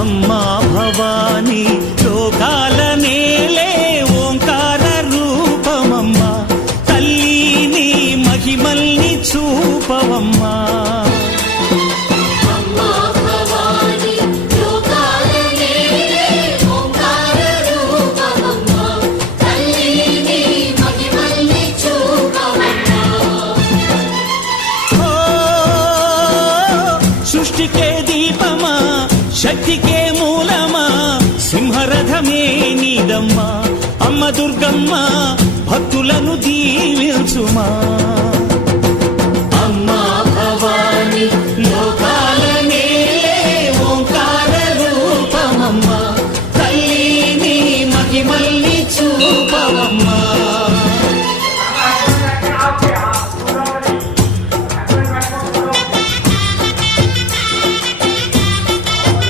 అమ్మా భవాని లోకాల నేలే ఓంకార రూపమమ్మా తల్లి మహిమల్ని చూపవమ్మా సృష్టికే దీపమా శక్తికే మూలమా సింహరథమే నీదమ్మా అమ్మ దుర్గమ్మ భక్తులను దీవించుమా అమ్మా భవాని